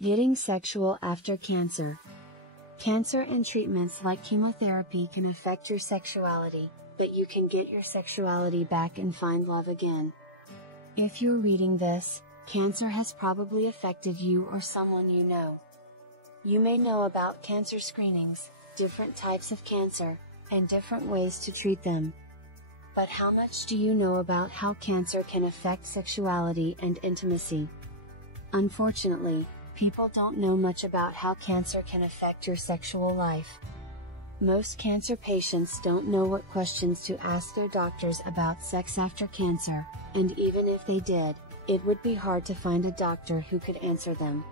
Getting sexual after cancer. Cancer and treatments like chemotherapy can affect your sexuality, but you can get your sexuality back and find love again. If you're reading this, cancer has probably affected you or someone you know. You may know about cancer screenings, different types of cancer, and different ways to treat them. But how much do you know about how cancer can affect sexuality and intimacy? Unfortunately, people don't know much about how cancer can affect your sexual life. Most cancer patients don't know what questions to ask their doctors about sex after cancer, and even if they did, it would be hard to find a doctor who could answer them.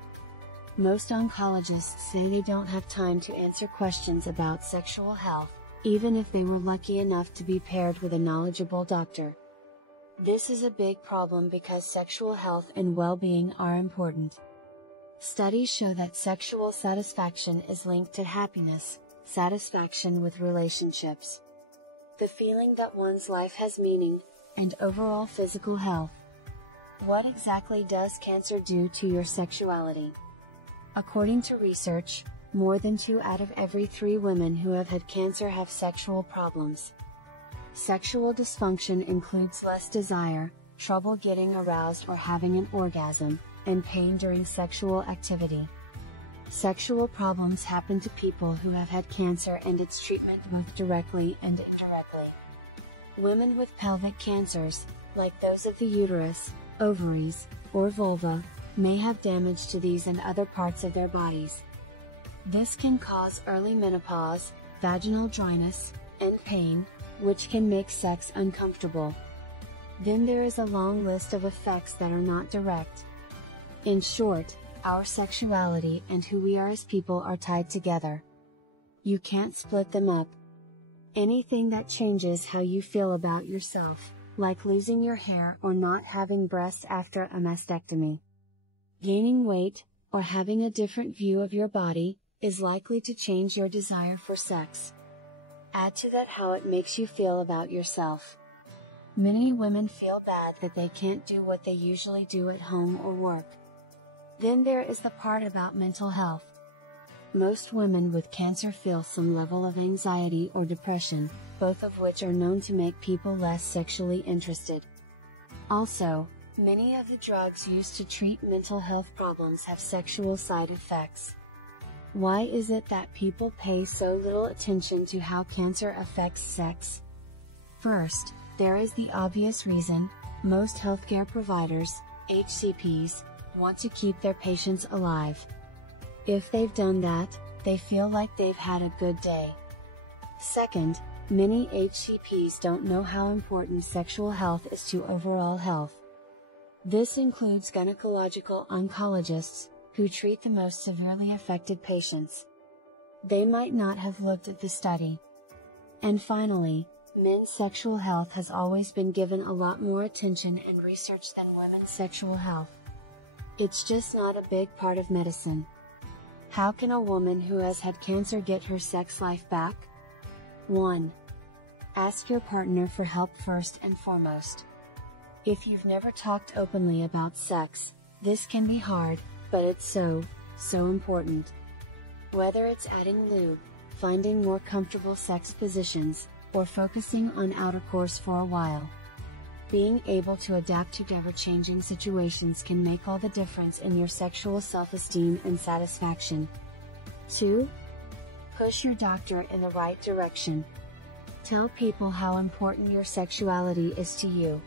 Most oncologists say they don't have time to answer questions about sexual health, even if they were lucky enough to be paired with a knowledgeable doctor. This is a big problem because sexual health and well-being are important. Studies show that sexual satisfaction is linked to happiness, satisfaction with relationships, the feeling that one's life has meaning, and overall physical health. What exactly does cancer do to your sexuality? According to research, more than 2 out of every 3 women who have had cancer have sexual problems. Sexual dysfunction includes less desire, trouble getting aroused or having an orgasm, and pain during sexual activity. Sexual problems happen to people who have had cancer and its treatment both directly and indirectly. Women with pelvic cancers, like those of the uterus, ovaries, or vulva, may have damage to these and other parts of their bodies. This can cause early menopause, vaginal dryness, and pain, which can make sex uncomfortable. Then there is a long list of effects that are not direct. In short, our sexuality and who we are as people are tied together. You can't split them up. Anything that changes how you feel about yourself, like losing your hair or not having breasts after a mastectomy, gaining weight, or having a different view of your body, is likely to change your desire for sex. Add to that how it makes you feel about yourself. Many women feel bad that they can't do what they usually do at home or work. Then there is the part about mental health. Most women with cancer feel some level of anxiety or depression, both of which are known to make people less sexually interested. Also, many of the drugs used to treat mental health problems have sexual side effects. Why is it that people pay so little attention to how cancer affects sex? First, there is the obvious reason: most healthcare providers, HCPs, want to keep their patients alive. If they've done that, they feel like they've had a good day. Second, many HCPs don't know how important sexual health is to overall health. This includes gynecological oncologists, who treat the most severely affected patients. They might not have looked at the study. And finally, men's sexual health has always been given a lot more attention and research than women's sexual health. It's just not a big part of medicine. How can a woman who has had cancer get her sex life back? 1. Ask your partner for help first and foremost. If you've never talked openly about sex, this can be hard, but it's so important. Whether it's adding lube, finding more comfortable sex positions, or focusing on intercourse for a while. Being able to adapt to ever-changing situations can make all the difference in your sexual self-esteem and satisfaction. 2. Push your doctor in the right direction. Tell people how important your sexuality is to you.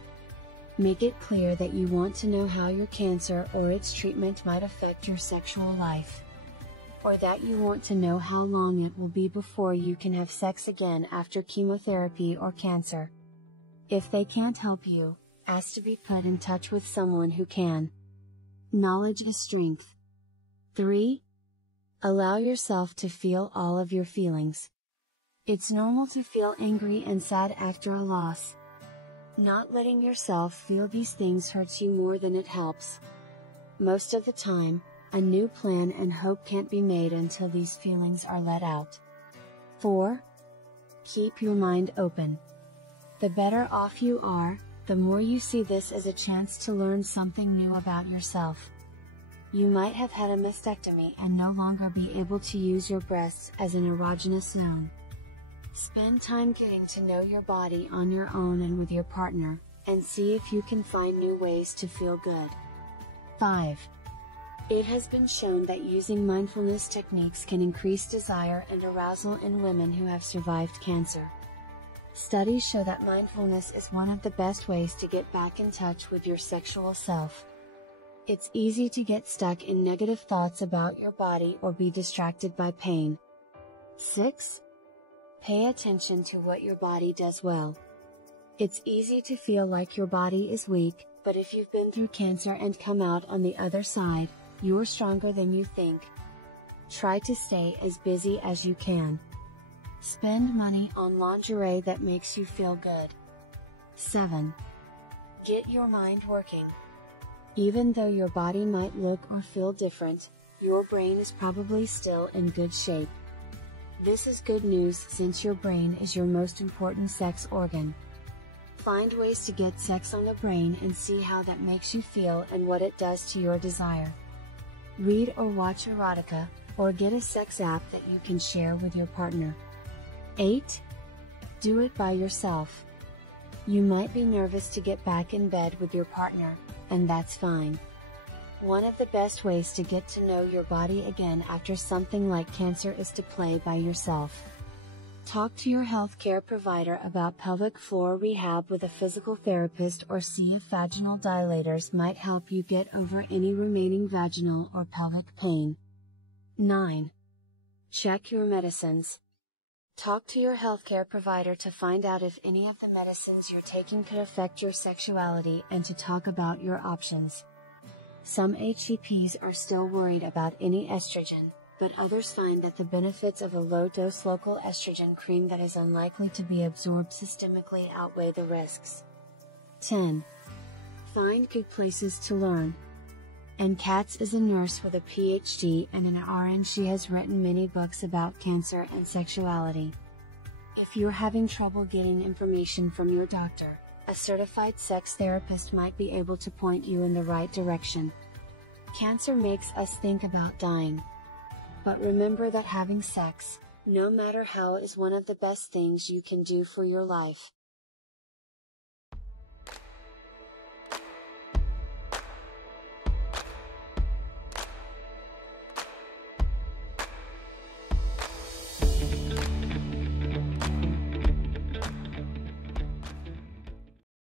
Make it clear that you want to know how your cancer or its treatment might affect your sexual life. Or that you want to know how long it will be before you can have sex again after chemotherapy or cancer. If they can't help you, ask to be put in touch with someone who can. Knowledge is strength. 3. Allow yourself to feel all of your feelings. It's normal to feel angry and sad after a loss. Not letting yourself feel these things hurts you more than it helps. Most of the time, a new plan and hope can't be made until these feelings are let out. 4. Keep your mind open. The better off you are, the more you see this as a chance to learn something new about yourself. You might have had a mastectomy and no longer be able to use your breasts as an erogenous zone. Spend time getting to know your body on your own and with your partner, and see if you can find new ways to feel good. 5. It has been shown that using mindfulness techniques can increase desire and arousal in women who have survived cancer. Studies show that mindfulness is one of the best ways to get back in touch with your sexual self. It's easy to get stuck in negative thoughts about your body or be distracted by pain. 6. Pay attention to what your body does well. It's easy to feel like your body is weak, but if you've been through cancer and come out on the other side, you're stronger than you think. Try to stay as busy as you can. Spend money on lingerie that makes you feel good. 7. Get your mind working. Even though your body might look or feel different, your brain is probably still in good shape. This is good news since your brain is your most important sex organ. Find ways to get sex on the brain and see how that makes you feel and what it does to your desire. Read or watch erotica, or get a sex app that you can share with your partner. 8. Do it by yourself. You might be nervous to get back in bed with your partner, and that's fine. One of the best ways to get to know your body again after something like cancer is to play by yourself. Talk to your healthcare provider about pelvic floor rehab with a physical therapist, or see if vaginal dilators might help you get over any remaining vaginal or pelvic pain. 9. Check your medicines. Talk to your healthcare provider to find out if any of the medicines you're taking could affect your sexuality and to talk about your options. Some HCPs are still worried about any estrogen, but others find that the benefits of a low-dose local estrogen cream that is unlikely to be absorbed systemically outweigh the risks. 10. Find good places to learn. Ann Katz is a nurse with a PhD and an RN. She has written many books about cancer and sexuality. If you're having trouble getting information from your doctor, a certified sex therapist might be able to point you in the right direction. Cancer makes us think about dying. But remember that having sex, no matter how, is one of the best things you can do for your life.